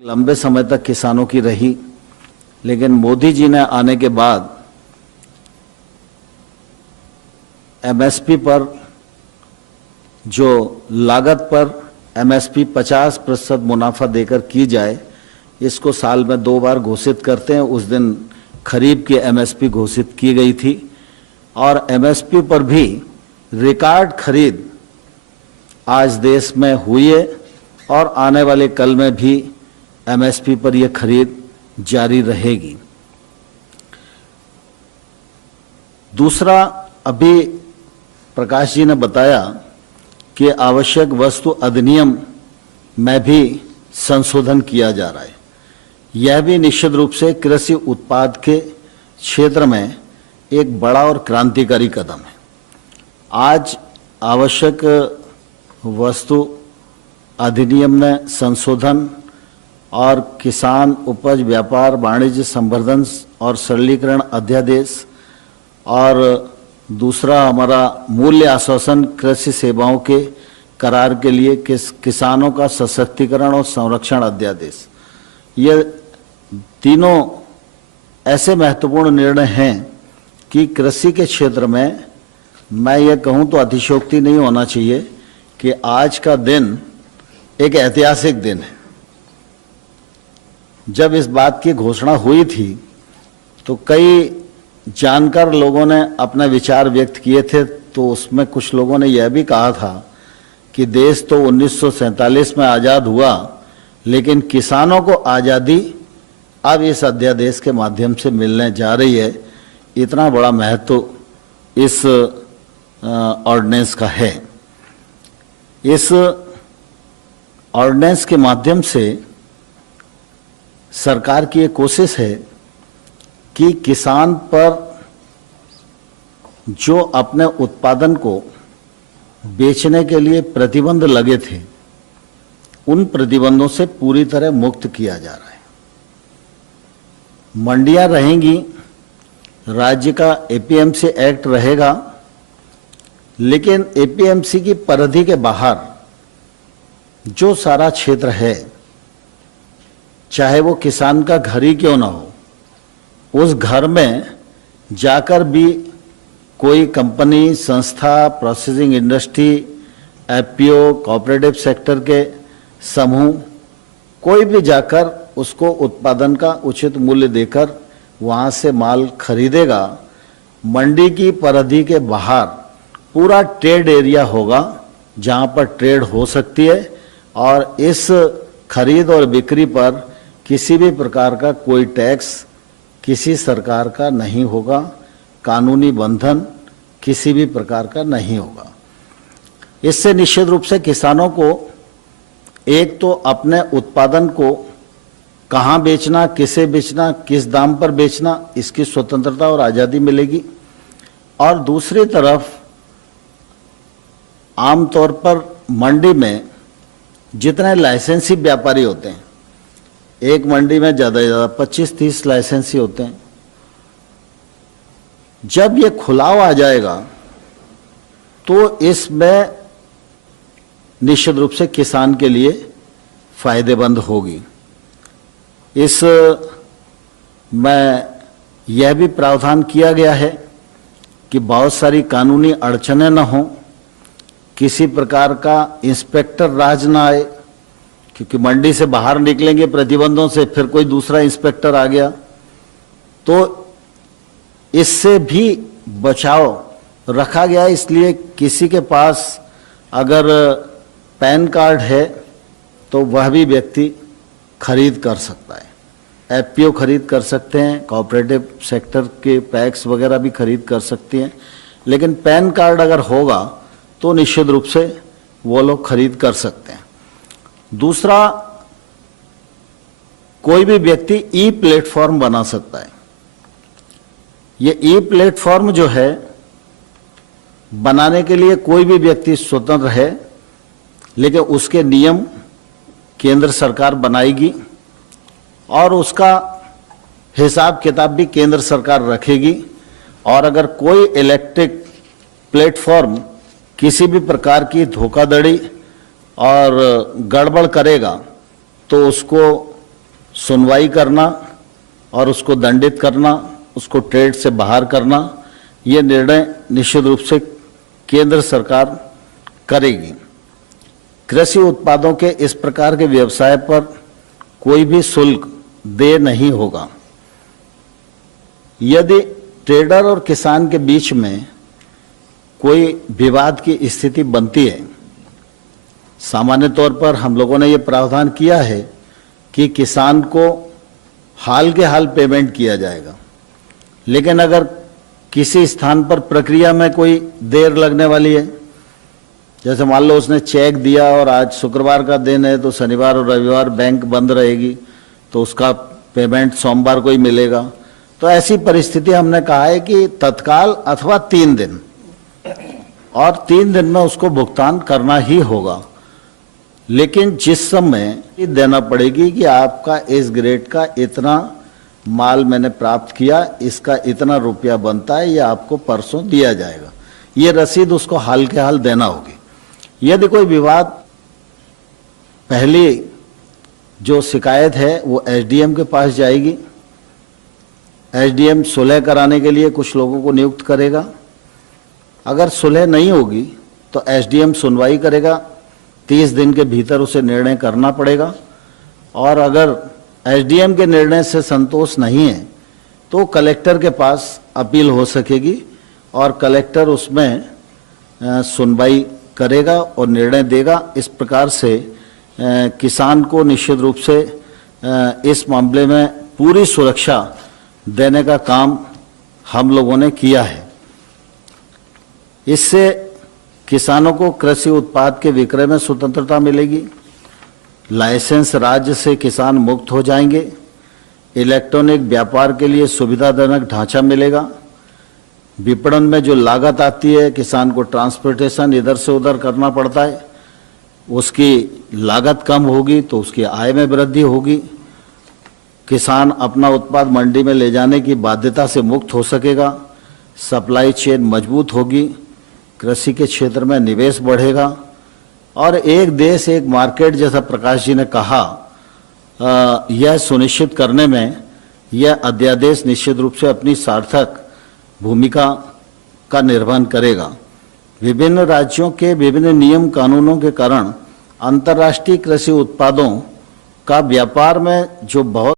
लंबे समय तक किसानों की रही, लेकिन मोदी जी ने आने के बाद एमएसपी पर जो लागत पर एमएसपी 50% मुनाफा देकर की जाए, इसको साल में 2 बार घोषित करते हैं। उस दिन खरीफ की एमएसपी घोषित की गई थी और एमएसपी पर भी रिकॉर्ड खरीद आज देश में हुई है और आने वाले कल में भी एमएसपी पर यह खरीद जारी रहेगी। दूसरा, अभी प्रकाश जी ने बताया कि आवश्यक वस्तु अधिनियम में भी संशोधन किया जा रहा है। यह भी निश्चित रूप से कृषि उत्पाद के क्षेत्र में एक बड़ा और क्रांतिकारी कदम है। आज आवश्यक वस्तु अधिनियम में संशोधन और किसान उपज व्यापार वाणिज्य संवर्धन और सरलीकरण अध्यादेश और दूसरा हमारा मूल्य आश्वासन कृषि सेवाओं के करार के लिए किसानों का सशक्तिकरण और संरक्षण अध्यादेश, ये तीनों ऐसे महत्वपूर्ण निर्णय हैं कि कृषि के क्षेत्र में मैं ये कहूँ तो अतिशयोक्ति नहीं होना चाहिए कि आज का दिन एक ऐतिहासिक दिन है। जब इस बात की घोषणा हुई थी तो कई जानकार लोगों ने अपने विचार व्यक्त किए थे, तो उसमें कुछ लोगों ने यह भी कहा था कि देश तो 1947 में आज़ाद हुआ, लेकिन किसानों को आज़ादी अब इस अध्यादेश के माध्यम से मिलने जा रही है। इतना बड़ा महत्व इस ऑर्डिनेंस का है। इस ऑर्डिनेंस के माध्यम से सरकार की ये कोशिश है कि किसान पर जो अपने उत्पादन को बेचने के लिए प्रतिबंध लगे थे, उन प्रतिबंधों से पूरी तरह मुक्त किया जा रहा है। मंडियां रहेंगी, राज्य का एपीएमसी एक्ट रहेगा, लेकिन एपीएमसी की परिधि के बाहर जो सारा क्षेत्र है, चाहे वो किसान का घर ही क्यों ना हो, उस घर में जाकर भी कोई कंपनी, संस्था, processing industry, FPO, cooperative sector के समूह, कोई भी जाकर उसको उत्पादन का उचित मूल्य देकर वहाँ से माल खरीदेगा। मंडी की परिधि के बाहर पूरा ट्रेड एरिया होगा जहाँ पर ट्रेड हो सकती है और इस खरीद और बिक्री पर किसी भी प्रकार का कोई टैक्स किसी सरकार का नहीं होगा, कानूनी बंधन किसी भी प्रकार का नहीं होगा। इससे निश्चित रूप से किसानों को एक तो अपने उत्पादन को कहाँ बेचना, किसे बेचना, किस दाम पर बेचना, इसकी स्वतंत्रता और आज़ादी मिलेगी। और दूसरी तरफ आमतौर पर मंडी में जितने लाइसेंसी व्यापारी होते हैं, एक मंडी में ज़्यादा से ज़्यादा 25-30 लाइसेंसी होते हैं, जब ये खुलाव आ जाएगा तो इसमें निश्चित रूप से किसान के लिए फायदेमंद होगी। इस में यह भी प्रावधान किया गया है कि बहुत सारी कानूनी अड़चनें न हों, किसी प्रकार का इंस्पेक्टर राज ना आए, क्योंकि मंडी से बाहर निकलेंगे प्रतिबंधों से, फिर कोई दूसरा इंस्पेक्टर आ गया, तो इससे भी बचाव रखा गया। इसलिए किसी के पास अगर पैन कार्ड है तो वह भी व्यक्ति खरीद कर सकता है, एफपीओ खरीद कर सकते हैं, कोऑपरेटिव सेक्टर के पैक्स वगैरह भी खरीद कर सकती हैं, लेकिन पैन कार्ड अगर होगा तो निश्चित रूप से वो लोग खरीद कर सकते हैं। दूसरा, कोई भी व्यक्ति ई प्लेटफॉर्म बना सकता है। ये ई प्लेटफॉर्म जो है बनाने के लिए कोई भी व्यक्ति स्वतंत्र है, लेकिन उसके नियम केंद्र सरकार बनाएगी और उसका हिसाब किताब भी केंद्र सरकार रखेगी। और अगर कोई इलेक्ट्रिक प्लेटफॉर्म किसी भी प्रकार की धोखाधड़ी और गड़बड़ करेगा तो उसको सुनवाई करना और उसको दंडित करना, उसको ट्रेड से बाहर करना, ये निर्णय निश्चित रूप से केंद्र सरकार करेगी। कृषि उत्पादों के इस प्रकार के व्यवसाय पर कोई भी शुल्क देय नहीं होगा। यदि ट्रेडर और किसान के बीच में कोई विवाद की स्थिति बनती है, सामान्य तौर पर हम लोगों ने ये प्रावधान किया है कि किसान को हाल के हाल पेमेंट किया जाएगा, लेकिन अगर किसी स्थान पर प्रक्रिया में कोई देर लगने वाली है, जैसे मान लो उसने चेक दिया और आज शुक्रवार का दिन है तो शनिवार और रविवार बैंक बंद रहेगी, तो उसका पेमेंट सोमवार को ही मिलेगा, तो ऐसी परिस्थिति हमने कहा है कि तत्काल अथवा 3 दिन, और 3 दिन में उसको भुगतान करना ही होगा। लेकिन जिस समय देना पड़ेगी कि आपका इस ग्रेड का इतना माल मैंने प्राप्त किया, इसका इतना रुपया बनता है, ये आपको परसों दिया जाएगा, ये रसीद उसको हाल के हाल देना होगी। यदि कोई विवाद, पहली जो शिकायत है वो एसडीएम के पास जाएगी, एसडीएम सुलह कराने के लिए कुछ लोगों को नियुक्त करेगा। अगर सुलह नहीं होगी तो एसडीएम सुनवाई करेगा, 30 दिन के भीतर उसे निर्णय करना पड़ेगा, और अगर एसडीएम के निर्णय से संतोष नहीं है तो कलेक्टर के पास अपील हो सकेगी और कलेक्टर उसमें सुनवाई करेगा और निर्णय देगा। इस प्रकार से किसान को निश्चित रूप से इस मामले में पूरी सुरक्षा देने का काम हम लोगों ने किया है। इससे किसानों को कृषि उत्पाद के विक्रय में स्वतंत्रता मिलेगी, लाइसेंस राज्य से किसान मुक्त हो जाएंगे, इलेक्ट्रॉनिक व्यापार के लिए सुविधाजनक ढांचा मिलेगा, विपणन में जो लागत आती है, किसान को ट्रांसपोर्टेशन इधर से उधर करना पड़ता है, उसकी लागत कम होगी तो उसकी आय में वृद्धि होगी, किसान अपना उत्पाद मंडी में ले जाने की बाध्यता से मुक्त हो सकेगा, सप्लाई चेन मजबूत होगी, कृषि के क्षेत्र में निवेश बढ़ेगा, और एक देश एक मार्केट जैसा प्रकाश जी ने कहा, यह सुनिश्चित करने में यह अध्यादेश निश्चित रूप से अपनी सार्थक भूमिका का निर्वहन करेगा। विभिन्न राज्यों के विभिन्न नियम कानूनों के कारण अंतर्राष्ट्रीय कृषि उत्पादों का व्यापार में जो बहुत